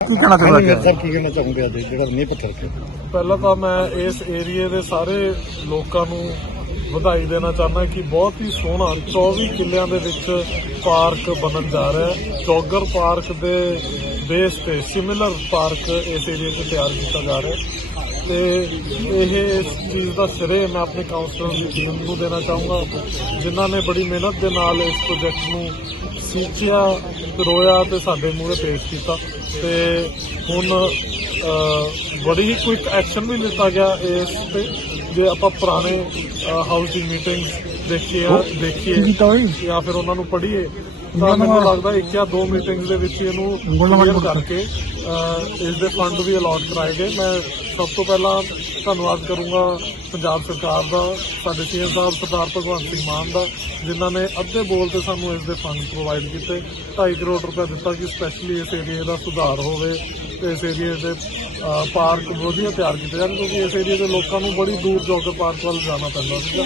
ਕੀ ਕਹਿਣਾ ਚਾਹੁੰਦਾ ਹਾਂਜੀ ਸਰ ਕੀ ਕਹਿਣਾ ਚਾਹੋਗੇ ਅੱਜ? ਜਿਹੜਾ ਨੀਂਹ ਪੱਥਰ ਰੱਖਿਆ ਪਹਿਲਾਂ ਤਾਂ ਮੈਂ ਇਸ ਏਰੀਏ ਦੇ ਸਾਰੇ ਲੋਕਾਂ ਨੂੰ ਵਧਾਈ ਦੇਣਾ ਚਾਹੁੰਦਾ ਕਿ ਬਹੁਤ ਹੀ ਸੋਹਣਾ 24 ਕਿੱਲਿਆਂ ਦੇ ਵਿੱਚ ਪਾਰਕ ਬਣਨ ਜਾ ਰਿਹਾ ਹੈ। ਜੋਗਰ ਪਾਰਕ ਦੇ ਬੇਸ ਤੇ ਸਿਮਿਲਰ ਪਾਰਕ ਇਸ ਏਰੀਏ 'ਚ ਤਿਆਰ ਕੀਤਾ ਜਾ ਰਿਹਾ ਹੈ। ਤੇ ਇਹ ਇਸ ਚੀਜ਼ ਦਾ ਸਿਰੇ ਮੈਂ ਆਪਣੇ ਕਾਉਂਸਲਰ ਦੀ ਟੀਮ ਨੂੰ ਦੇਣਾ ਚਾਹੂੰਗਾ ਜਿਨ੍ਹਾਂ ਨੇ ਬੜੀ ਮਿਹਨਤ ਦੇ ਨਾਲ ਇਸ ਪ੍ਰੋਜੈਕਟ ਨੂੰ ਸੀਚਿਆ ਰੋਇਆ ਤੇ ਸਾਡੇ ਮੂਹਰੇ ਪੇਸ਼ ਕੀਤਾ। ਤੇ ਹੁਣ ਬੜੀ ਹੀ ਕੁਇਕ ਐਕਸ਼ਨ ਵੀ ਲਿੱਤਾ ਗਿਆ ਇਸ ਤੇ ਜੇ ਆਪਾਂ ਪੁਰਾਣੇ ਹਾਊਸ ਦੀ ਮੀਟਿੰਗਸ ਦੇਖੀਏ ਦੇਖੀਏ ਜਾਂ ਫਿਰ ਉਹਨਾਂ ਨੂੰ ਪੜ੍ਹੀਏ ਤਾਂ ਮੈਨੂੰ ਲੱਗਦਾ ਇੱਕ ਜਾਂ ਦੋ ਮੀਟਿੰਗਸ ਦੇ ਵਿੱਚ ਇਹਨੂੰ ਕਲੀਅਰ ਕਰਕੇ ਇਸ ਦੇ ਫੰਡ ਵੀ ਅਲਾਟ ਕਰਾਏ ਗਏ। ਮੈਂ ਸਭ ਤੋਂ ਪਹਿਲਾਂ ਧੰਨਵਾਦ ਕਰੂੰਗਾ ਪੰਜਾਬ ਸਰਕਾਰ ਦਾ ਸਾਡੇ ਸੀਐਮ ਸਾਹਿਬ ਸਰਦਾਰ ਭਗਵੰਤ ਸਿੰਘ ਮਾਨ ਦਾ ਜਿਨ੍ਹਾਂ ਨੇ ਅੱਧੇ ਬੋਲ ਤੇ ਸਾਨੂੰ ਇਸ ਦੇ ਫੰਡ ਪ੍ਰੋਵਾਈਡ ਕੀਤੇ। 2.5 ਕਰੋੜ ਰੁਪਏ ਦਿੱਤਾ ਕਿ ਸਪੈਸ਼ਲੀ ਇਸ ਏਰੀਆ ਦਾ ਸੁਧਾਰ ਹੋਵੇ ਤੇ ਇਸ ਏਰੀਆ ਦੇ ਪਾਰਕ ਵਧੀਆ ਤਿਆਰ ਕੀਤੇ ਜਾਣ ਕਿਉਂਕਿ ਇਸ ਏਰੀਆ ਦੇ ਲੋਕਾਂ ਨੂੰ ਬੜੀ ਦੂਰ ਜੋਗਰ ਪਾਰਕ ਵੱਲ ਜਾਣਾ ਪੈਂਦਾ ਸੀਗਾ।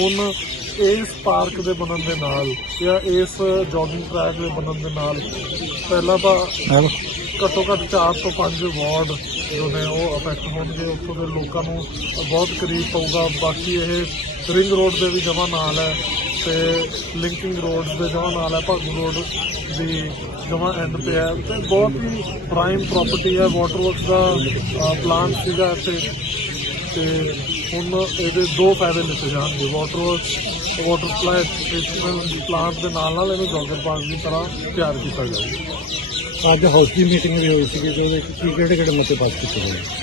ਹੁਣ ਇਸ ਪਾਰਕ ਦੇ ਬਣਨ ਦੇ ਨਾਲ ਜਾਂ ਇਸ ਜੋਗਿੰਗ ਟਰੈਕ ਦੇ ਬਣਨ ਦੇ ਨਾਲ ਪਹਿਲਾਂ ਤਾਂ ਘੱਟੋ ਘੱਟ 4 ਤੋਂ 5 ਵਾਰਡ ਜੋ ਨੇ ਉਹ ਅਫੈਕਟ ਹੋਣਗੇ। ਉੱਥੋਂ ਦੇ ਲੋਕਾਂ ਨੂੰ ਬਹੁਤ ਕਰੀਬ ਪਊਗਾ। ਬਾਕੀ ਇਹ ਰਿੰਗ ਰੋਡ ਦੇ ਵੀ ਜਮਾ ਨਾਲ ਹੈ ਤੇ ਲਿੰਕਿੰਗ ਰੋਡ ਦੇ ਜਮਾ ਨਾਲ ਹੈ। ਭਾਗੂ ਰੋਡ ਦੀ ਜਮਾ ਐਂਡ ਤੇ ਹੈ। ਤੇ ਬਹੁਤ ਹੀ ਪ੍ਰਾਈਮ ਪ੍ਰਾਪਰਟੀ ਹੈ। ਵਾਟਰ ਵਰਕਸ ਦਾ ਪਲਾਂਟ ਸੀਗਾ ਇੱਥੇ। ਤੇ ਹੁਣ ਇਹਦੇ ਦੋ ਫਾਇਦੇ ਲਿੱਤੇ ਜਾਣਗੇ water water supply treatment plant ਦੇ ਨਾਲ ਨਾਲ ਇਹਨੂੰ ਜੋਗਰ ਪਾਰਕ ਦੀ ਤਰ੍ਹਾਂ ਤਿਆਰ ਕੀਤਾ ਜਾਵੇ ਅੱਜ ਹਾਊਸ ਦੀ ਮੀਟਿੰਗ ਵੀ ਹੋਈ ਸੀ ਜਿਹਦੇ ਵਿੱਚ ਕੀ ਕਿਹੜੇ ਕਿਹੜੇ ਮਤੇ ਪਾਸ ਕੀਤੇ ਗਏ